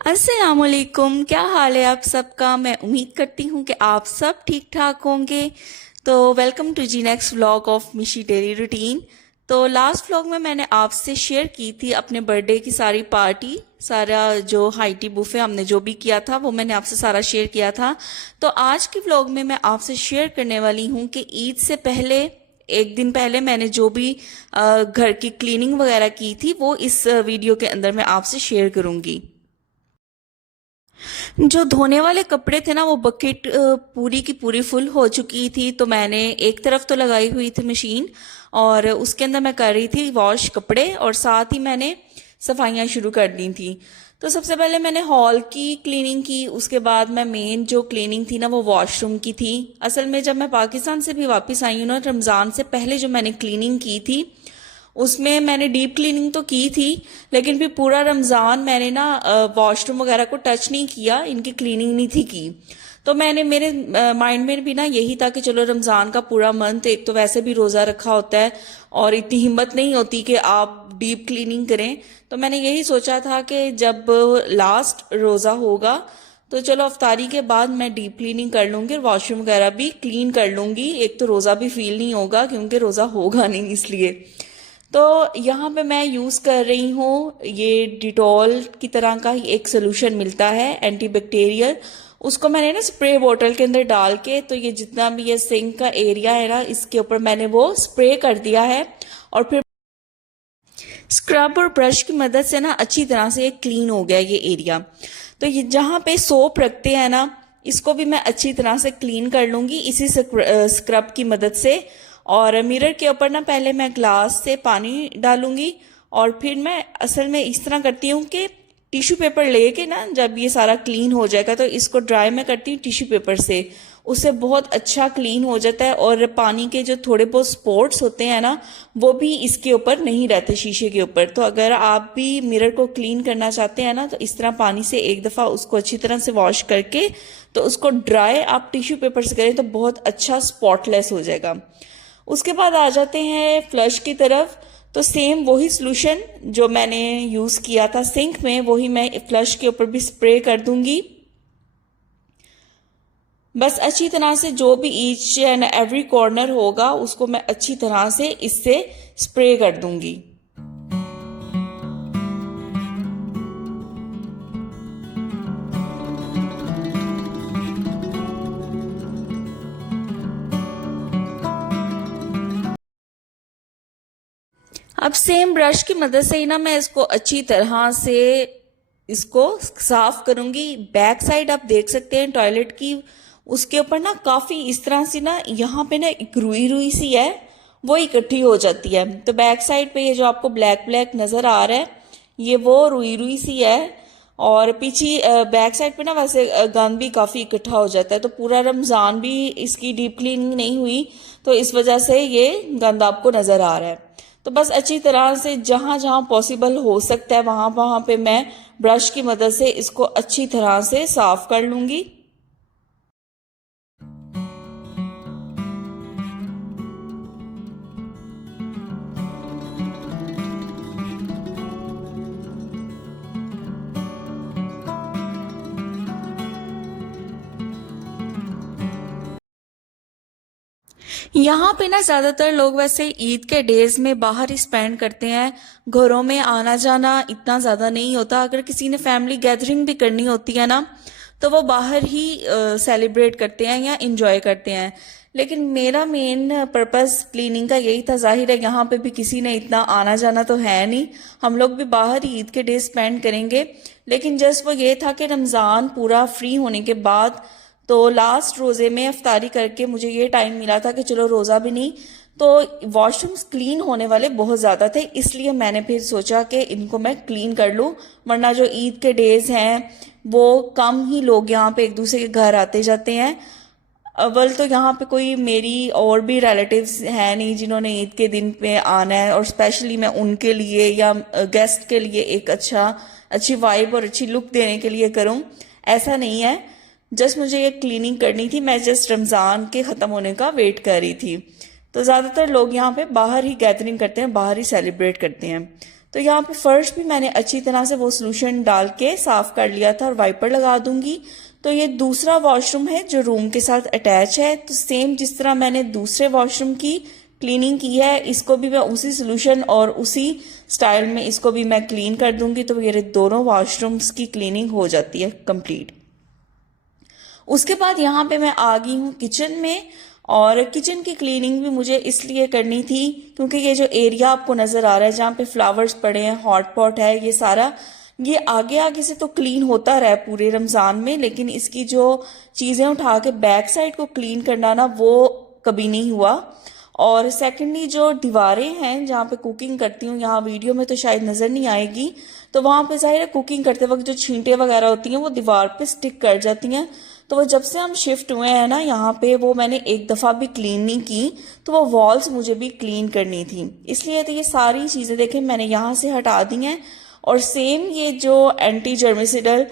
अस्सलामुअलैकुम, क्या हाल है आप सबका। मैं उम्मीद करती हूँ कि आप सब ठीक ठाक होंगे। तो welcome to the next vlog of Mishi daily routine. तो लास्ट व्लॉग में मैंने आपसे शेयर की थी अपने बर्थडे की सारी पार्टी, सारा जो हाई टी बुफे हमने जो भी किया था वो मैंने आपसे सारा शेयर किया था। तो आज के व्लॉग में मैं आपसे शेयर करने वाली हूँ कि ईद से पहले एक दिन पहले मैंने जो भी घर की क्लीनिंग वगैरह की थी वो इस वीडियो के अंदर मैं आपसे शेयर करूँगी। जो धोने वाले कपड़े थे ना वो बकेट पूरी की पूरी फुल हो चुकी थी, तो मैंने एक तरफ तो लगाई हुई थी मशीन और उसके अंदर मैं कर रही थी वॉश कपड़े और साथ ही मैंने सफाइयाँ शुरू कर दी थी। तो सबसे पहले मैंने हॉल की क्लीनिंग की, उसके बाद मैं मेन जो क्लीनिंग थी ना वो वॉशरूम की थी। असल में जब मैं पाकिस्तान से भी वापस आई हूँ ना, रमज़ान से पहले जो मैंने क्लीनिंग की थी उसमें मैंने डीप क्लीनिंग तो की थी, लेकिन फिर पूरा रमज़ान मैंने ना वॉशरूम वगैरह को टच नहीं किया, इनकी क्लीनिंग नहीं थी की। तो मैंने मेरे माइंड में भी ना यही था कि चलो रमज़ान का पूरा मंथ एक तो वैसे भी रोज़ा रखा होता है और इतनी हिम्मत नहीं होती कि आप डीप क्लीनिंग करें। तो मैंने यही सोचा था कि जब लास्ट रोज़ा होगा तो चलो अफ्तारी के बाद मैं डीप क्लीनिंग कर लूंगी और वॉशरूम वगैरह भी क्लीन कर लूंगी, एक तो रोज़ा भी फील नहीं होगा क्योंकि रोज़ा होगा नहीं इसलिए। तो यहाँ पे मैं यूज़ कर रही हूँ, ये डिटॉल की तरह का ही एक सोल्यूशन मिलता है एंटीबैक्टीरियल। उसको मैंने ना स्प्रे बोतल के अंदर डाल के, तो ये जितना भी ये सिंक का एरिया है ना इसके ऊपर मैंने वो स्प्रे कर दिया है और फिर स्क्रब और ब्रश की मदद से ना अच्छी तरह से ये क्लीन हो गया ये एरिया। तो ये जहाँ पे सोप रखते हैं ना इसको भी मैं अच्छी तरह से क्लीन कर लूंगी इसी स्क्रब की मदद से। और मिरर के ऊपर ना पहले मैं ग्लास से पानी डालूंगी और फिर मैं असल में इस तरह करती हूँ कि टिश्यू पेपर लेके ना जब ये सारा क्लीन हो जाएगा तो इसको ड्राई मैं करती हूँ टिश्यू पेपर से, उससे बहुत अच्छा क्लीन हो जाता है और पानी के जो थोड़े बहुत स्पॉट्स होते हैं ना वो भी इसके ऊपर नहीं रहते शीशे के ऊपर। तो अगर आप भी मिरर को क्लीन करना चाहते हैं ना तो इस तरह पानी से एक दफ़ा उसको अच्छी तरह से वॉश करके तो उसको ड्राई आप टिश्यू पेपर से करें तो बहुत अच्छा स्पॉटलेस हो जाएगा। उसके बाद आ जाते हैं फ्लश की तरफ। तो सेम वही सोल्यूशन जो मैंने यूज़ किया था सिंक में वही मैं फ्लश के ऊपर भी स्प्रे कर दूंगी। बस अच्छी तरह से जो भी ईच एंड एवरी कॉर्नर होगा उसको मैं अच्छी तरह से इससे स्प्रे कर दूंगी। अब सेम ब्रश की मदद से ही ना मैं इसको अच्छी तरह से इसको साफ करूंगी। बैक साइड आप देख सकते हैं टॉयलेट की, उसके ऊपर ना काफी इस तरह से ना यहाँ पे ना एक रुई रुई सी है वो इकट्ठी हो जाती है। तो बैक साइड पे ये जो आपको ब्लैक ब्लैक नजर आ रहा है ये वो रुई रुई सी है। और पीछे बैक साइड पे ना वैसे गंद भी काफी इकट्ठा हो जाता है, तो पूरा रमजान भी इसकी डीप क्लीनिंग नहीं हुई तो इस वजह से ये गंद आपको नजर आ रहा है। तो बस अच्छी तरह से जहां जहां पॉसिबल हो सकता है वहां वहां पे मैं ब्रश की मदद से इसको अच्छी तरह से साफ कर लूंगी। यहाँ पे ना ज्यादातर लोग वैसे ईद के डेज में बाहर ही स्पेंड करते हैं, घरों में आना जाना इतना ज्यादा नहीं होता। अगर किसी ने फैमिली गैदरिंग भी करनी होती है ना तो वो बाहर ही सेलिब्रेट करते हैं या इंजॉय करते हैं। लेकिन मेरा मेन पर्पस क्लीनिंग का यही था। जाहिर है यहाँ पे भी किसी ने इतना आना जाना तो है नहीं, हम लोग भी बाहर ही ईद के डे स्पेंड करेंगे। लेकिन जस्ट वो ये था कि रमज़ान पूरा फ्री होने के बाद तो लास्ट रोजे में अफ्तारी करके मुझे ये टाइम मिला था कि चलो रोजा भी नहीं, तो वॉशरूम्स क्लीन होने वाले बहुत ज्यादा थे, इसलिए मैंने फिर सोचा कि इनको मैं क्लीन कर लूं। वरना जो ईद के डेज हैं वो कम ही लोग यहाँ पे एक दूसरे के घर आते जाते हैं। अव्वल तो यहाँ पे कोई मेरी और भी रिलेटिव्स हैं नहीं जिन्होंने ईद के दिन पे आना है और स्पेशली मैं उनके लिए या गेस्ट के लिए एक अच्छी वाइब और अच्छी लुक देने के लिए करूं, ऐसा नहीं है। जस्ट मुझे ये क्लीनिंग करनी थी, मैं जस्ट रमज़ान के ख़त्म होने का वेट कर रही थी। तो ज़्यादातर लोग यहाँ पे बाहर ही गैदरिंग करते हैं, बाहर ही सेलिब्रेट करते हैं। तो यहाँ पे फर्श भी मैंने अच्छी तरह से वो सोल्यूशन डाल के साफ कर लिया था और वाइपर लगा दूंगी। तो ये दूसरा वॉशरूम है जो रूम के साथ अटैच है। तो सेम जिस तरह मैंने दूसरे वॉशरूम की क्लीनिंग की है, इसको भी मैं उसी सोल्यूशन और उसी स्टाइल में इसको भी मैं क्लीन कर दूंगी। तो ये दोनों वॉशरूम्स की क्लीनिंग हो जाती है कंप्लीट। उसके बाद यहाँ पे मैं आ गई हूँ किचन में, और किचन की क्लीनिंग भी मुझे इसलिए करनी थी क्योंकि ये जो एरिया आपको नजर आ रहा है जहाँ पे फ्लावर्स पड़े हैं, हॉट पॉट है, ये सारा ये आगे आगे से तो क्लीन होता रहा पूरे रमजान में, लेकिन इसकी जो चीजें उठा के बैक साइड को क्लीन करना ना, वो कभी नहीं हुआ। और सेकेंडली जो दीवारें हैं जहाँ पे कुकिंग करती हूँ, यहाँ वीडियो में तो शायद नजर नहीं आएगी, तो वहां पे जाहिर है कुकिंग करते वक्त जो छींटे वगैरह होती हैं वो दीवार पे स्टिक कर जाती हैं। तो वो जब से हम शिफ्ट हुए हैं ना यहाँ पे, वो मैंने एक दफा भी क्लीन नहीं की, तो वो वॉल्स मुझे भी क्लीन करनी थी, इसलिए तो ये सारी चीजें देखें मैंने यहाँ से हटा दी हैं। और सेम ये जो एंटी जर्मिसिडल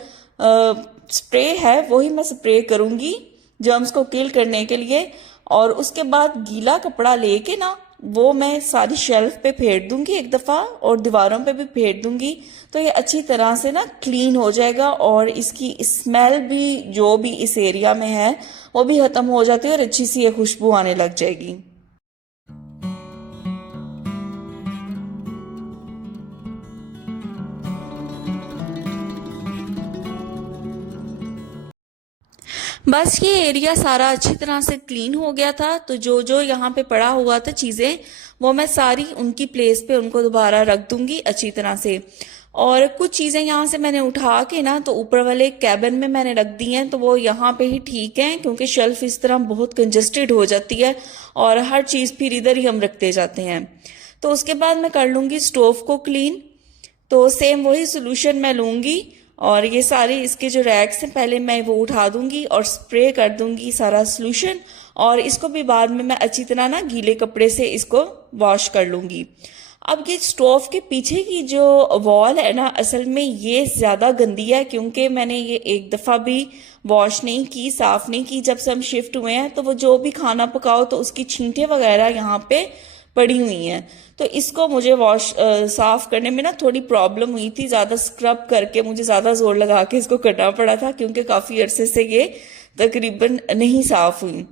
स्प्रे है वही मैं स्प्रे करूंगी जर्म्स को किल करने के लिए। और उसके बाद गीला कपड़ा लेके ना वो मैं सारी शेल्फ पे फेर दूंगी एक दफा, और दीवारों पे भी फेर दूंगी। तो ये अच्छी तरह से ना क्लीन हो जाएगा, और इसकी स्मेल भी जो भी इस एरिया में है वो भी खत्म हो जाती है और अच्छी सी ये खुशबू आने लग जाएगी। बस ये एरिया सारा अच्छी तरह से क्लीन हो गया था। तो जो जो यहाँ पे पड़ा हुआ था चीजें, वो मैं सारी उनकी प्लेस पे उनको दोबारा रख दूंगी अच्छी तरह से। और कुछ चीजें यहाँ से मैंने उठा के ना तो ऊपर वाले कैबिन में मैंने रख दी हैं, तो वो यहाँ पे ही ठीक है क्योंकि शेल्फ इस तरह बहुत कंजेस्टेड हो जाती है और हर चीज फिर इधर ही हम रखते जाते हैं। तो उसके बाद मैं कर लूंगी स्टोव को क्लीन। तो सेम वही सोल्यूशन मैं लूंगी, और ये सारे इसके जो रैक्स हैं पहले मैं वो उठा दूंगी और स्प्रे कर दूंगी सारा सोल्यूशन, और इसको भी बाद में मैं अच्छी तरह ना गीले कपड़े से इसको वॉश कर लूंगी। अब ये स्टोव के पीछे की जो वॉल है ना, असल में ये ज्यादा गंदी है क्योंकि मैंने ये एक दफा भी वॉश नहीं की, साफ नहीं की। जब से हम शिफ्ट हुए हैं तो वो जो भी खाना पकाओ तो उसकी छींटे वगैरह यहाँ पे पड़ी हुई हैं। तो इसको मुझे वॉश साफ करने में ना थोड़ी प्रॉब्लम हुई थी, ज्यादा स्क्रब करके मुझे ज्यादा जोर लगा के इसको करना पड़ा था क्योंकि काफी अरसे से ये तकरीबन नहीं साफ हुई।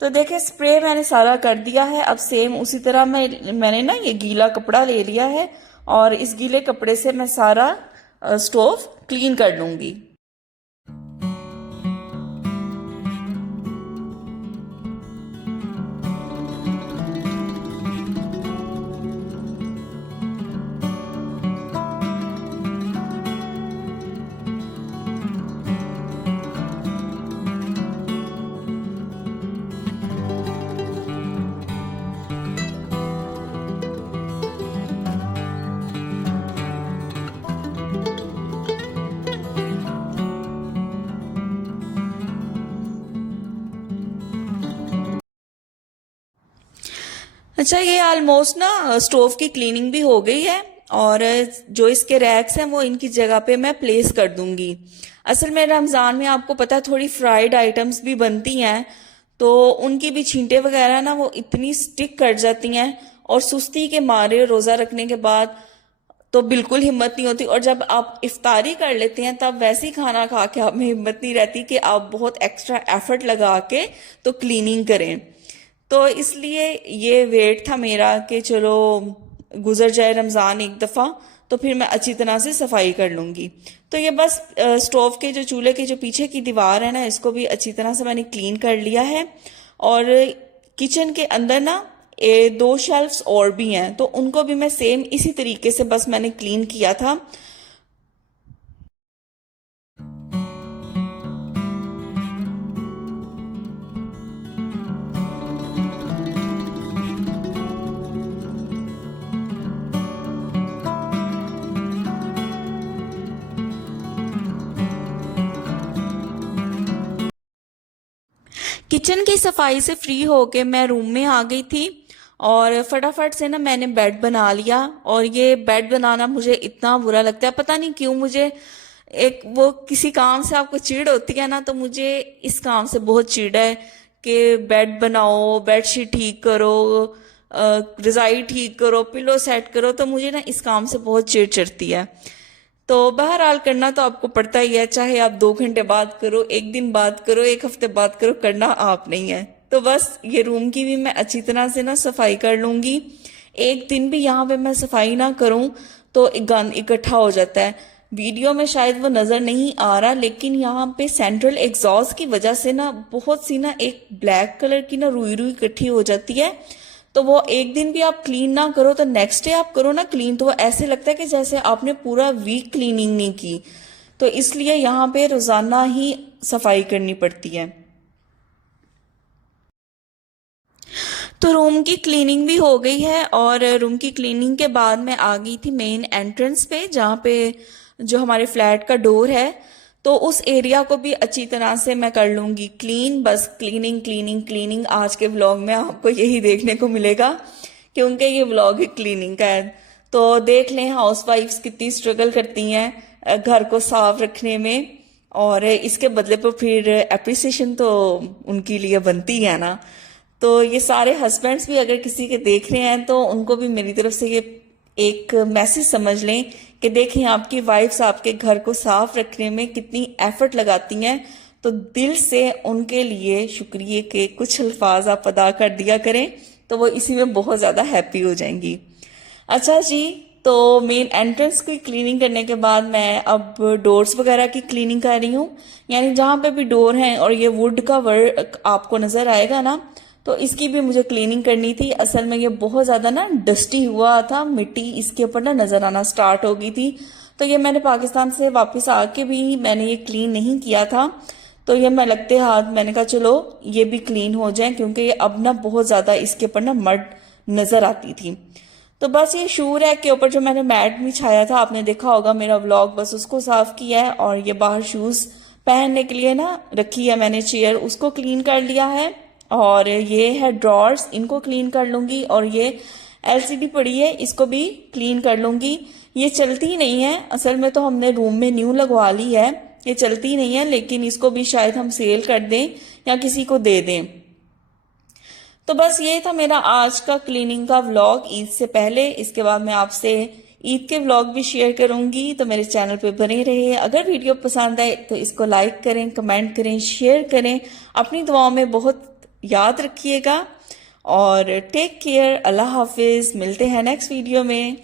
तो देखे स्प्रे मैंने सारा कर दिया है। अब सेम उसी तरह मैंने ना ये गीला कपड़ा ले लिया है, और इस गीले कपड़े से मैं सारा स्टोव क्लीन कर लूंगी। अच्छा, ये ऑलमोस्ट ना स्टोव की क्लीनिंग भी हो गई है, और जो इसके रैक्स हैं वो इनकी जगह पे मैं प्लेस कर दूंगी। असल में रमजान में आपको पता है थोड़ी फ्राइड आइटम्स भी बनती हैं, तो उनकी भी छींटे वगैरह ना वो इतनी स्टिक कर जाती हैं, और सुस्ती के मारे रोजा रखने के बाद तो बिल्कुल हिम्मत नहीं होती, और जब आप इफ्तारी कर लेते हैं तब वैसे ही खाना खा के आप में हिम्मत नहीं रहती कि आप बहुत एक्स्ट्रा एफर्ट लगा के तो क्लीनिंग करें। तो इसलिए ये वेट था मेरा कि चलो गुजर जाए रमज़ान एक दफ़ा, तो फिर मैं अच्छी तरह से सफाई कर लूंगी। तो ये बस स्टोव के जो चूल्हे के जो पीछे की दीवार है ना, इसको भी अच्छी तरह से मैंने क्लीन कर लिया है। और किचन के अंदर ना दो शेल्फ्स और भी हैं, तो उनको भी मैं सेम इसी तरीके से बस मैंने क्लीन किया था। किचन की सफाई से फ्री होके मैं रूम में आ गई थी, और फटाफट से ना मैंने बेड बना लिया। और ये बेड बनाना मुझे इतना बुरा लगता है, पता नहीं क्यों। मुझे एक वो किसी काम से आपको चिढ़ होती है ना, तो मुझे इस काम से बहुत चिढ़ है कि बेड बनाओ, बेडशीट ठीक करो, रज़ाई ठीक करो, पिलो सेट करो, तो मुझे ना इस काम से बहुत चिढ़ चढ़ती है। तो बहरहाल करना तो आपको पड़ता ही है, चाहे आप 2 घंटे बाद करो, एक दिन बाद करो, एक हफ्ते बाद करो, करना आप नहीं है। तो बस ये रूम की भी मैं अच्छी तरह से ना सफाई कर लूंगी। एक दिन भी यहाँ पे मैं सफाई ना करूँ तो एक गंद इकट्ठा हो जाता है। वीडियो में शायद वो नजर नहीं आ रहा, लेकिन यहाँ पे सेंट्रल एग्जॉस्ट की वजह से ना बहुत सी ना एक ब्लैक कलर की ना रुई रुई इकट्ठी हो जाती है। तो वो एक दिन भी आप क्लीन ना करो तो नेक्स्ट डे आप करो ना क्लीन, तो वो ऐसे लगता है कि जैसे आपने पूरा वीक क्लीनिंग नहीं की। तो इसलिए यहाँ पे रोजाना ही सफाई करनी पड़ती है। तो रूम की क्लीनिंग भी हो गई है, और रूम की क्लीनिंग के बाद मैं आ गई थी मेन एंट्रेंस पे, जहाँ पे जो हमारे फ्लैट का डोर है। तो उस एरिया को भी अच्छी तरह से मैं कर लूंगी क्लीन। बस क्लीनिंग क्लीनिंग क्लीनिंग, आज के व्लॉग में आपको यही देखने को मिलेगा, क्योंकि ये व्लॉग है क्लीनिंग का है। तो देख लें हाउसवाइफ्स कितनी स्ट्रगल करती हैं घर को साफ रखने में, और इसके बदले पर फिर अप्रिसिएशन तो उनके लिए बनती है ना। तो ये सारे हस्बैंड्स भी अगर किसी के देख रहे हैं तो उनको भी मेरी तरफ से ये एक मैसेज समझ लें कि देखें आपकी वाइफ्स आपके घर को साफ रखने में कितनी एफर्ट लगाती हैं। तो दिल से उनके लिए शुक्रिया के कुछ अल्फाज आप अदा कर दिया करें, तो वो इसी में बहुत ज़्यादा हैप्पी हो जाएंगी। अच्छा जी, तो मेन एंट्रेंस की क्लीनिंग करने के बाद मैं अब डोर्स वगैरह की क्लीनिंग कर रही हूँ। यानी जहाँ पे भी डोर हैं और ये वुड का वर्क आपको नजर आएगा ना, तो इसकी भी मुझे क्लीनिंग करनी थी। असल में ये बहुत ज्यादा ना डस्टी हुआ था, मिट्टी इसके ऊपर ना नजर आना स्टार्ट हो गई थी। तो ये मैंने पाकिस्तान से वापस आके भी मैंने ये क्लीन नहीं किया था। तो ये मैं लगते हाथ मैंने कहा चलो ये भी क्लीन हो जाए, क्योंकि ये अब ना बहुत ज्यादा इसके ऊपर ना मड नजर आती थी। तो बस ये शू रैक के ऊपर जो मैंने मैट बिछाया था, आपने देखा होगा मेरा व्लॉग, बस उसको साफ किया है। और ये बाहर शूज पहनने के लिए ना रखी है मैंने चेयर, उसको क्लीन कर लिया है। और ये है ड्रॉर्स, इनको क्लीन कर लूंगी। और ये एलसीडी पड़ी है, इसको भी क्लीन कर लूंगी। ये चलती ही नहीं है, असल में तो हमने रूम में न्यू लगवा ली है, ये चलती ही नहीं है, लेकिन इसको भी शायद हम सेल कर दें या किसी को दे दें। तो बस ये था मेरा आज का क्लीनिंग का व्लॉग ईद से पहले। इसके बाद मैं आपसे ईद के व्लॉग भी शेयर करूंगी, तो मेरे चैनल पे बने रहिए। अगर वीडियो पसंद आए तो इसको लाइक करें, कमेंट करें, शेयर करें। अपनी दुआओं में बहुत याद रखिएगा, और टेक केयर। अल्लाह हाफिज, मिलते हैं नेक्स्ट वीडियो में।